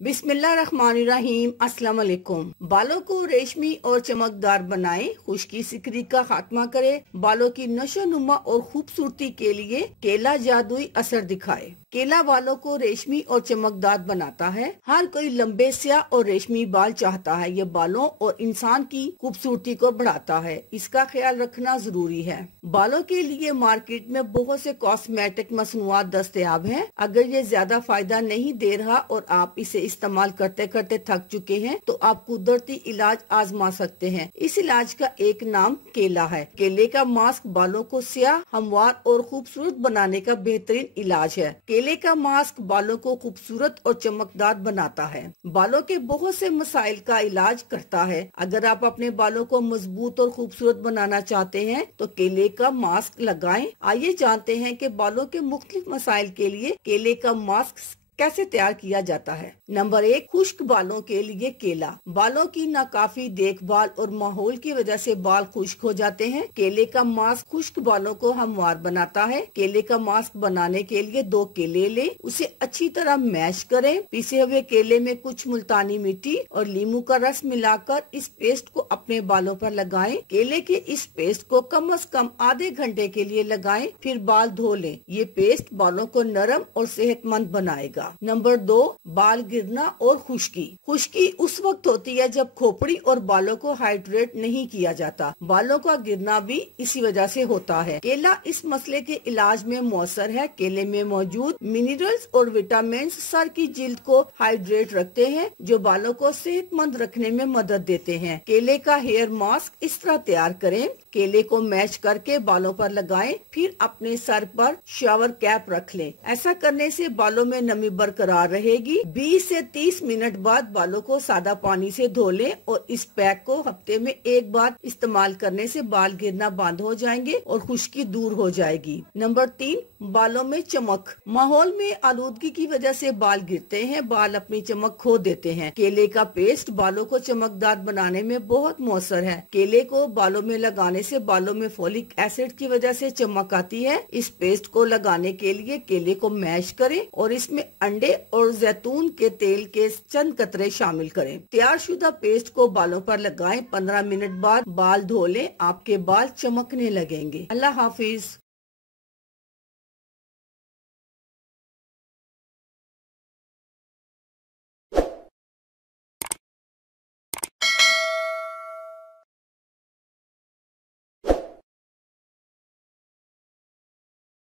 बिस्मिल्लाहिर्रहमानिर्रहीम। अस्सलाम वालेकुम। बालों को रेशमी और चमकदार बनाएं, खुश्की सिकरी का खात्मा करे, बालों की नशोनुमा और खूबसूरती के लिए केला जादुई असर दिखाए। केला बालों को रेशमी और चमकदार बनाता है। हर कोई लंबे स्याह और रेशमी बाल चाहता है। ये बालों और इंसान की खूबसूरती को बढ़ाता है। इसका ख्याल रखना जरूरी है। बालों के लिए मार्केट में बहुत से कॉस्मेटिक मसनूआत दस्तयाब हैं। अगर ये ज्यादा फायदा नहीं दे रहा और आप इसे इस्तेमाल करते करते थक चुके हैं तो आप कुदरती इलाज आजमा सकते हैं। इस इलाज का एक नाम केला है। केले का मास्क बालों को स्याह, हमवार और खूबसूरत बनाने का बेहतरीन इलाज है। केले का मास्क बालों को खूबसूरत और चमकदार बनाता है। बालों के बहुत से मसाइल का इलाज करता है। अगर आप अपने बालों को मजबूत और खूबसूरत बनाना चाहते हैं तो केले का मास्क लगाएं। आइए जानते हैं कि बालों के मुख्तलिफ मसाइल के लिए केले का मास्क कैसे तैयार किया जाता है। नंबर 1, खुश्क बालों के लिए केला। बालों की नाकाफी देखभाल और माहौल की वजह से बाल खुश्क हो जाते हैं। केले का मास्क खुश्क बालों को हमवार बनाता है। केले का मास्क बनाने के लिए 2 केले लें, उसे अच्छी तरह मैश करें। पीसे हुए केले में कुछ मुल्तानी मिट्टी और नींबू का रस मिलाकर इस पेस्ट को अपने बालों पर लगाएं। केले के इस पेस्ट को कम से कम आधे घंटे के लिए लगाएं, फिर बाल धो लें। ये पेस्ट बालों को नरम और सेहतमंद बनाएगा। नंबर 2, बाल गिरना और खुश्की। खुश्की उस वक्त होती है जब खोपड़ी और बालों को हाइड्रेट नहीं किया जाता। बालों का गिरना भी इसी वजह से होता है। केला इस मसले के इलाज में मौसर है। केले में मौजूद मिनरल्स और विटामिन सर की जिल्द को हाइड्रेट रखते हैं, जो बालों को सेहतमंद रखने में मदद देते हैं। केले का हेयर मास्क इस तरह तैयार करें। केले को मैश करके बालों पर लगाएं, फिर अपने सर पर शावर कैप रख लें। ऐसा करने से बालों में नमी बरकरार रहेगी। 20 से 30 मिनट बाद बालों को सादा पानी से धो लें और इस पैक को हफ्ते में एक बार इस्तेमाल करने से बाल गिरना बंद हो जाएंगे और खुश्की दूर हो जाएगी। नंबर 3, बालों में चमक। माहौल में आलूदगी की वजह से बाल गिरते हैं, बाल अपनी चमक खो देते हैं। केले का पेस्ट बालों को चमकदार बनाने में बहुत मौसर है। केले को बालों में लगाने से बालों में फोलिक एसिड की वजह से चमक आती है। इस पेस्ट को लगाने के लिए केले को मैश करें और इसमें अंडे और जैतून के तेल के चंद कतरे शामिल करें। तैयार शुदा पेस्ट को बालों पर लगाएं। 15 मिनट बाद बाल धो लें, आपके बाल चमकने लगेंगे। अल्लाह हाफिज।